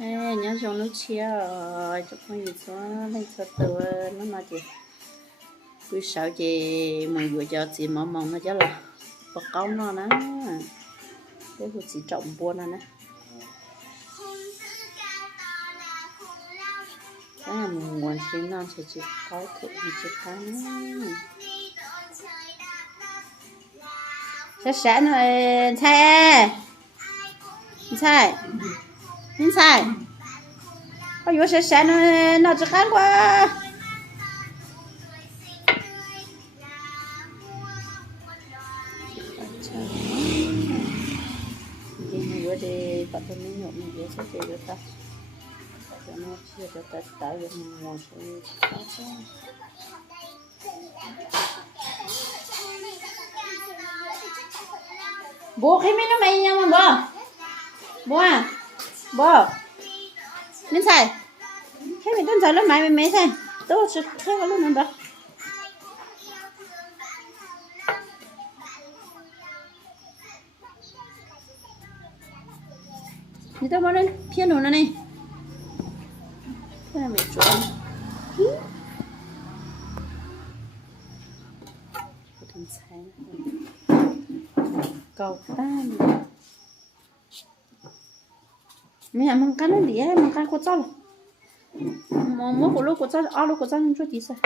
Ê, nhớ dùng nước chia rồi, chụp con gì xuống lên cho tụi nó nói chị cứ sợ chị mày vừa cho chị mở mong nó cho là có câu nó nè cái của chị trọng buồn nè cái là muốn xin nó sẽ chỉ có thử chỉ cắn sẽ sáng rồi xe xe nhìn xe có vừa sẽ sáng nó chỉ cắn qua bữa đi bắt đầu mình nhộn mình sẽ chơi được ta cho nó chia cho ta tạo được một món số bố khi mấy nó mày nhau mà bố à bố mình xài khi mình đơn giản lắm mày xài tôi sẽ theo cái luôn đó người ta bảo lên phiên nó này cái này mình chọn thằng xài cầu tan mẹ mang cái nó đi mang cái của cháu mà mua của lúc của cháu lúc của cháu không cho tí sao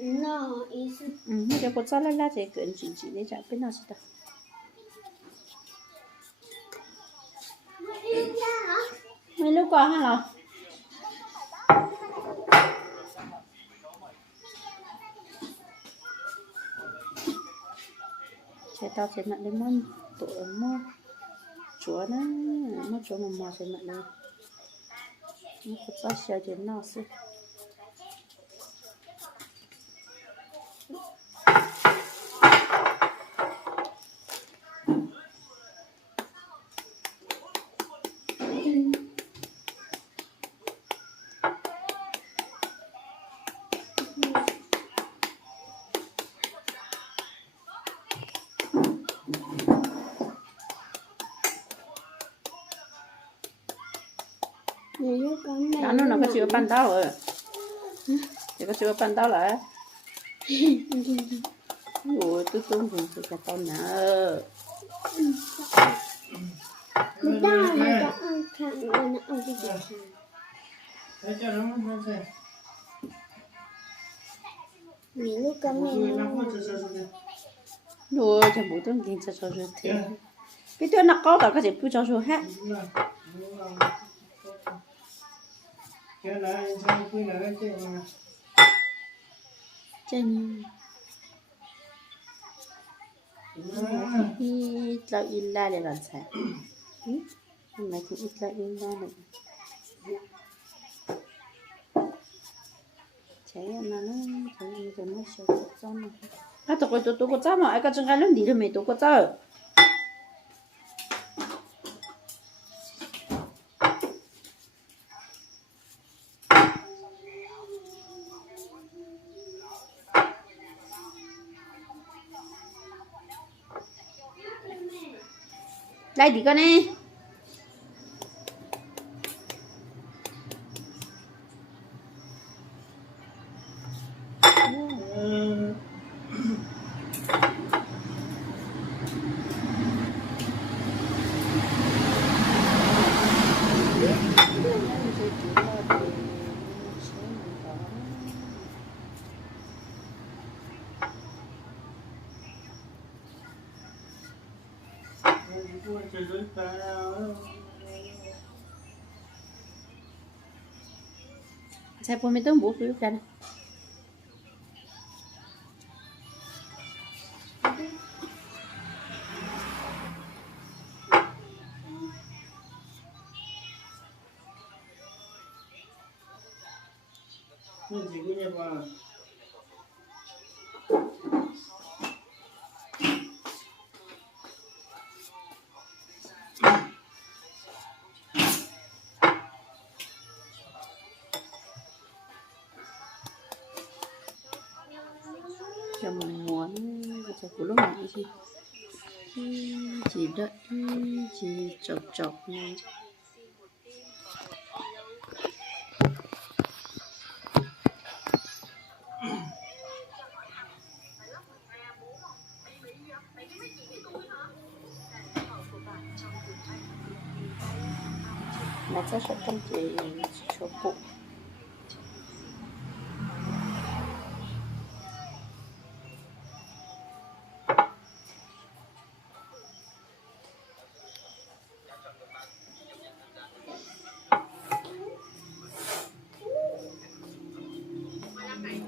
no is nó cho của cháu là cái cần chỉ để trả bên nào chứ mày lúc qua hả lo chạy tao chạy nặng đến món tụi món chúa nó món chúa mà mò chạy nặng đây nó có sao xe đến nào xí nó có chịu pan tao rồi chỉ có chịu pan tao lại ủa tôi dùng thì cả tao nè người ta ăn thằng người nó ăn cái gì mình lúc có mình rồi cho bố tôi kinh cho rồi thế cái tôi nó có cả cái gì phụ cho rồi ha chân ít lâu ít la để làm sao hôm nay cũng ít lâu ít la này cháy mà nó thấy giờ nó sầu sầu mà à tôi có cháu mà ai có chân cái lớn đi rồi mày tôi có cháu đây đi con đi Saya pun minta buku kan. Cho mình muốn cho của lúc này thì chỉ đợi chỉ chọc chọc này mà chắc sẽ không chỉ cho cụ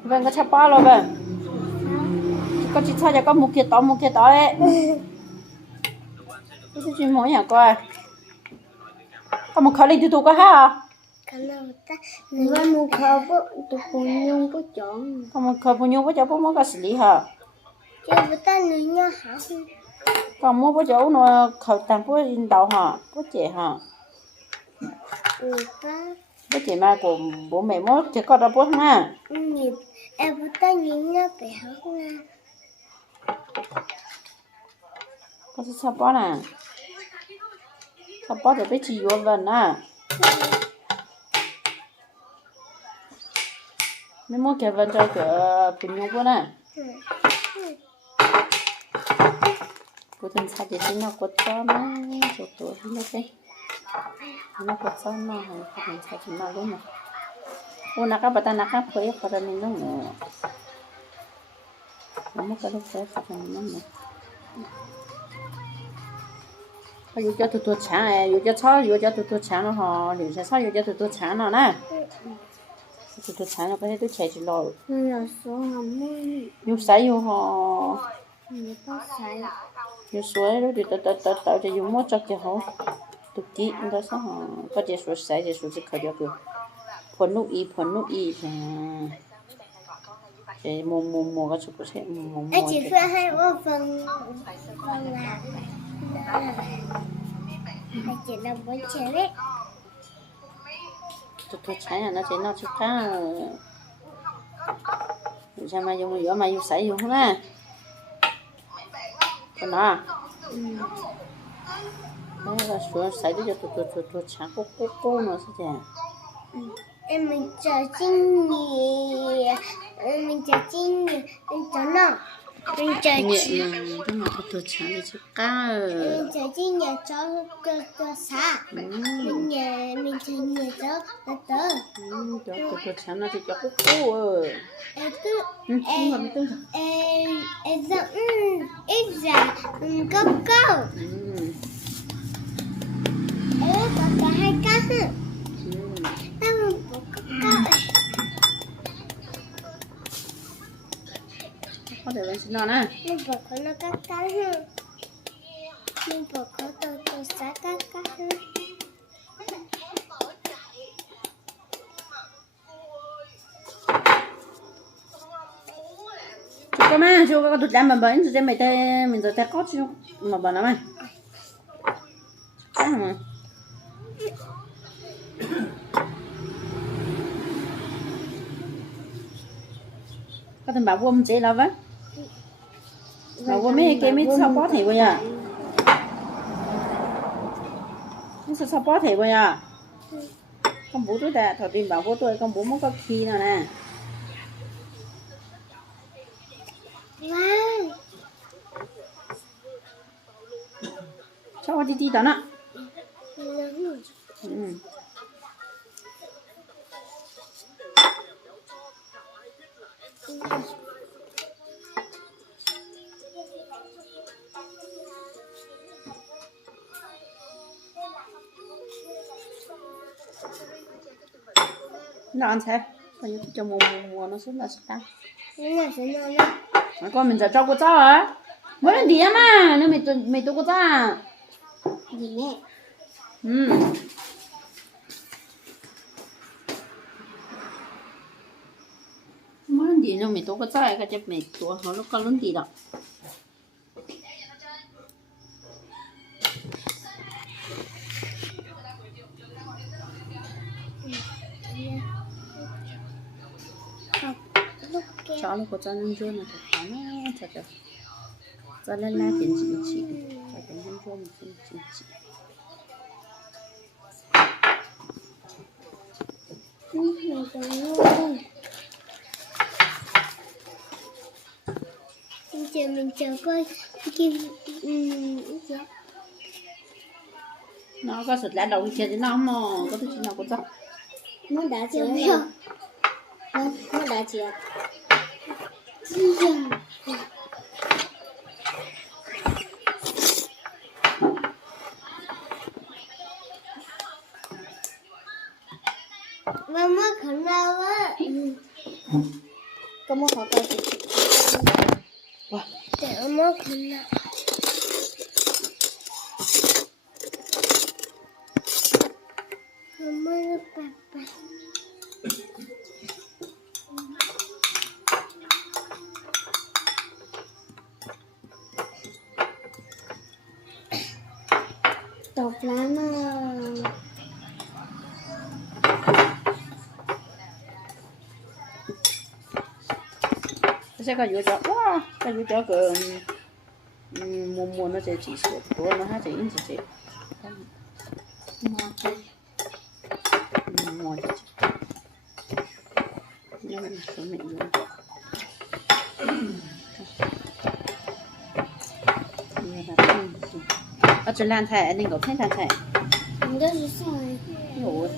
vâng có chắp bao rồi vâng có chỉ cho có một kia to đấy cái chuyện mỗi nhà coi có một khẩu đi tụi có ha cái nào ta người mua khẩu bự tụi con nhung có chọn có một khẩu phụ nhung với cháu bố muốn có xử lý hả chứ bữa ta người nhá hả còn mua với cháu nó khẩu tạm bố đầu hả bố trẻ hả ta bố trẻ mà của bố mẹ mốt chỉ có đó bố ha em bữa ta người nhá phải học nha có sao bó nè sao bó thì biết chỉ vô vần à nếu muốn cái vần cho cái phụ nhung bố nè cô thân sao thì nó có cho nó chỗ tuổi nó cái nó có cho nó hay không sao thì nó luôn mà ô nãy các bạn ta nãy các phơi có ra nên nó ngủ nó mất cái lúc phơi có ra nên nó ngủ có yêu cho tụt chán này yêu cho chó yêu cho tụt chán nó họ yêu cho chó yêu cho tụt chán nó nè tụt chán nó có thể tụt chạy chỉ lo là số hầm môi yêu sai yêu họ người ta sai yêu suối đó thì tạo cho yêu mất cho cái họ tụt tí đó sao họ có chỉ suối sai chỉ suối chỉ khởi được phun nước y thì mù cái chỗ sẽ mù anh chỉ phải hai ô phần là anh chỉ là bốn chén đấy tụt chán là nó chỉ nó chỉ cá sao mà dùng mà dùng sấy dùng không á còn đó đó là số sấy để cho tụt chán cô nó sẽ chả em mình chờ chín nhỉ mình chờ chín nhỉ mình chờ nó mình chờ nhẹ mà đó là tụt chán thì chỉ cá mình chờ chín nhỉ cho xa mình chờ nhỉ cho tớ tụt chán nó chỉ cho cô em cứ em dẫn ít ra câu câu em có cả hai cá nữa tao một câu có thể lên xin nó nè mình bỏ có nó cá nữa mình bỏ có tôi xá cá nữa có mà chú có tụt đám mà bẩn tụt đám mày tê mình rồi ta có chú mà bẩn lắm à cá mà có thằng bảo vua mình chế là vậy bảo vua mấy cái mấy sao bó thể vậy à mấy sao bó thể vậy à con bố tôi đã thọ tiền bảo vua tôi con bố mất có khi nào nè wow cho đi đó nè nó ăn thế coi như cho mùa nó xuống là sao con mình giờ cho cô cháu à mới là đi mà nếu mày tôi cô cháu à gì mẹ mới lần đi nếu mày tôi cô cháu cái chấp mày tôi họ nó có lần đi đó cho nó có cho nên cho nó phải khó nó thật rồi cho nên là tiền chị cho tiền nên cho mình tiền chị mình chờ coi kim nó có sụt lại đầu kia thì nó mà có thứ gì nào cũng tốt. Muốn đá chị không? Muốn đá chị à? Mama kenapa? Kamu foto sih. Wah, Mama kenapa? Mama papa. Tộc lắm à. sẽ có vụ cho wow cái vụ cho cái mua nó sẽ chỉ số của nó hay chỉ in chỉ chỉ mua chỉ nó là số mệnh luôn ở trên lan thẻ anh có thấy lan thẻ Đó là sao? rồi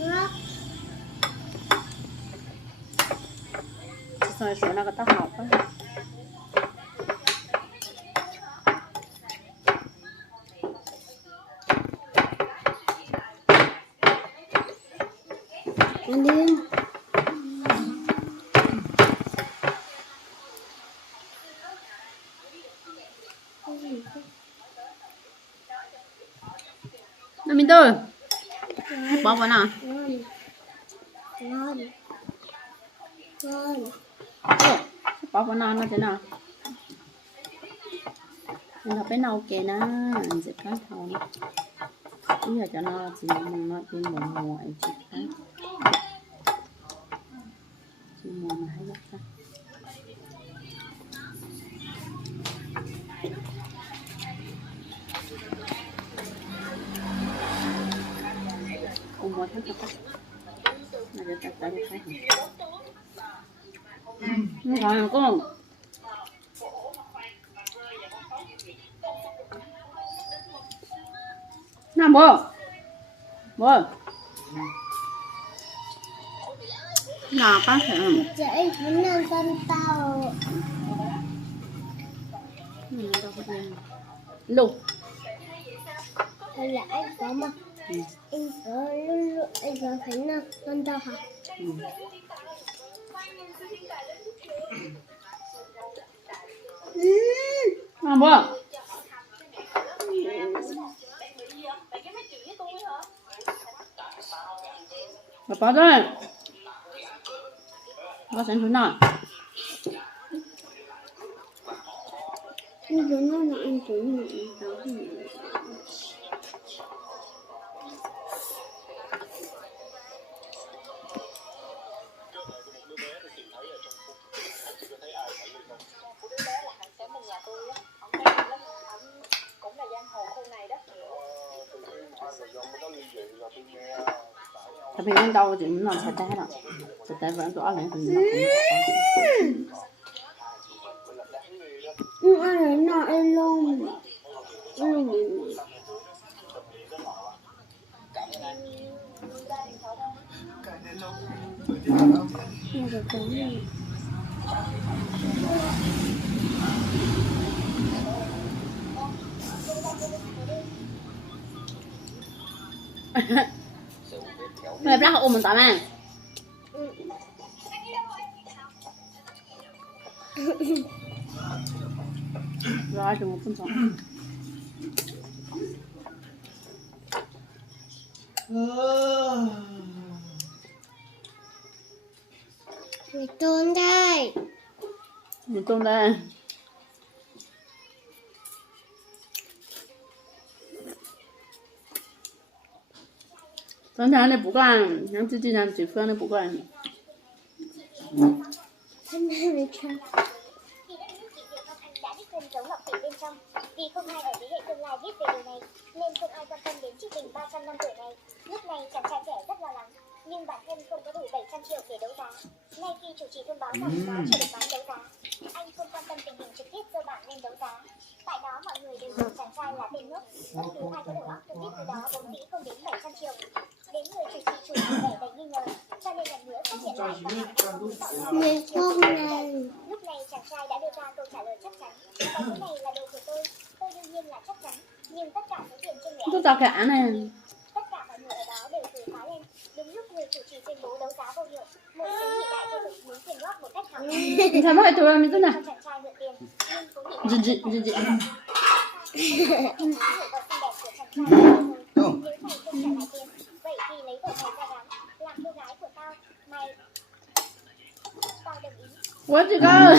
rồi số nào có tác học á Anh đi. nó mình tôi bỏ vào nào Ngon. bỏ vào nào nó thế nào nó phải nấu kề na sẽ cá thầu nó bây giờ cho nó chỉ mong nó chỉ mong mùa chỉ cá chỉ mùa mà hay lắm cùng mua hết các mà để ta tới cái không còn con nào bố nào có thể Chạy vẫn đang con tàu. lục Hay là anh có mà anh có lúc anh có thấy nào con tàu hả? nào bố bà bỏ đây có sẵn xuống nào Nhưng nó là anh tuổi mình đó thì tapi kan tahu je mình làm sạch tay đó sạch tay vẫn có lại thì nhưng anh ấy nói em luôn luôn mày ra học ôm mình tạm à rồi chừng 1 phút sau Mày tôn đây. mình tôn đây昨天那不管，像这几天最烦的不管。Hôm nay mày chán. Vì đất nước chị Diệu Ngọc Anh đã đích thân giấu ngọc tỷ bên trong. Vì không ai ở thế hệ tương lai biết về điều này, nên không ai quan tâm đến chiếc bình 300 năm tuổi này. Lúc này chàng trai trẻ rất lo lắng, nhưng bản thân không có đủ 700 triệu để đấu giá. Ngay khi chủ trì thông báo rằng nó chưa được bán đấu giá, anh không quan tâm tình hình trực tiếp do bản nên đấu giá. Tại đó mọi người đều dùng chàng trai là tên nước. Bất cứ ai có đầu óc tôi biết từ đó vốn dĩ không đến 700 triệu. Đến người chủ trì chủ vẻ đầy nghi ngờ, cho nên lần nữa xuất hiện lại và khẳng định không muốn tạo ra Mẹ 700 triệu không đồng. này. Lúc này chàng trai đã đưa ra câu trả lời chắc chắn. Cái thứ này là đồ của tôi đương nhiên là chắc chắn. Nhưng tất cả số tiền trên người Tôi tao cả này. tất cả mọi người ở đó đều cười phá lên. Đúng lúc người chủ trì tuyên bố đấu giá vô hiệu, một số nhị đại vô lực muốn tiền góp một cách hào hứng. Sao mà tôi mình thế nào? Cho chàng trai mượn tiền, nhưng số nhị đại Gì. người vợ xinh đẹp của chàng trai nếu mày không trả lại tiền, vậy thì lấy vợ mày ra bán, làm cô gái của tao, mày. Tao đồng ý. Quá chị ơi.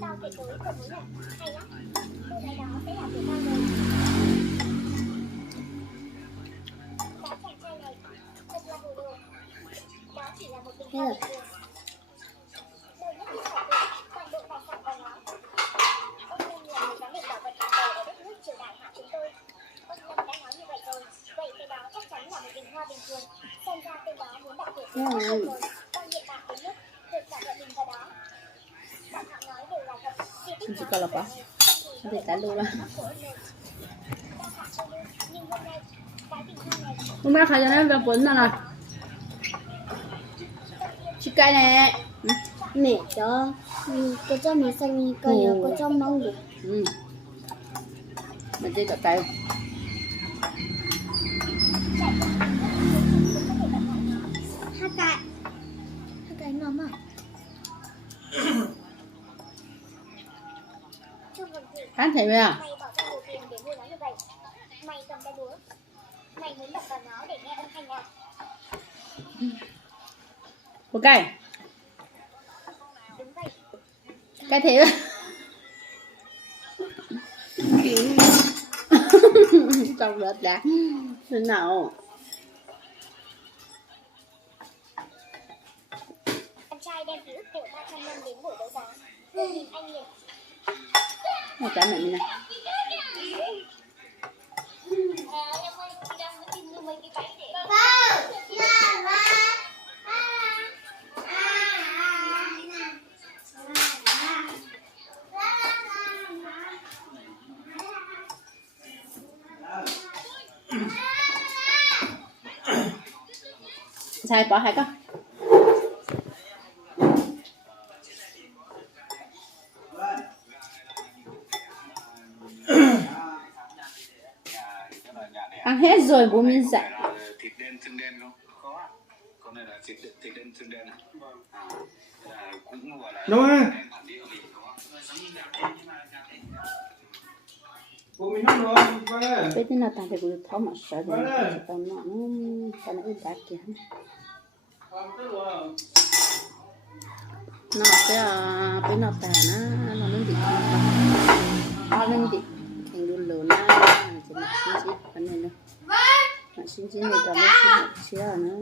Tao tuyệt đối không muốn nhận. Hay lắm. Cô gái đó sẽ là của tao rồi. Cái chàng trai này thật là hồ đồ. Đó chỉ là một bình hoa bình thường. Nơi nước Mỹ hỏi tôi, toàn bộ tài sản của nó. Ông Lâm là người giám định bảo vật hàng đầu ở đất nước triều đại hạ chúng tôi. Ông Lâm đã nói như vậy rồi. Vậy cái đó chắc chắn là một bình hoa bình thường. Xem ra tên đó muốn đặt tiền của các ông rồi. Còn hiện tại đến nước, được cả vợ mình vào đó. Bọn họ nói đều là thật. Di tích Chị đó coi là là apa? Nanti tak lu lah. nhưng hôm nay cái bình hoa này Hôm nay khai ra nó bún này. Chị cay nè. Mẹ cho có cho mẹ sang cây có cho mong được. Ừ. Mình chỉ có tay. Hai cái ngon mà. Trung Hồng Thủy, Khán thấy à? mày bỏ ra nhiều tiền để mua nó như vậy. Mày cầm cái búa, mày muốn đập vào nó để nghe âm thanh nào? Một cái. Đúng vậy. Cái thế. Trong lệch đã. Thế nào? Anh trai đem ký ức của 300 năm đến buổi đấu giá. Tôi nhìn anh liền. Một cái mẹ mình này. Em ơi, chị đang tìm như mấy cái váy để... Sai bỏ hai con. Ăn hết rồi bố mình dạy. Thịt đen xương đen không? Có. Con này là thịt đen xương đen. Cũng gọi là Đúng rồi. bản địa mình đúng không? Bố mình không rồi, vâng ơi. Bây giờ là ta phải cứ tháo mà sợ rồi. Tao nó ít đắt kìa. Nó sẽ bên nó tà nó lên đi. Nó lên đi. Thành đun lửa na chỉ là xin cái này nữa. Mà xin này cho nó xin chia nó.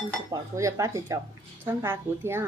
Không có bỏ số cho bác thì chọc. Sáng ta của thiên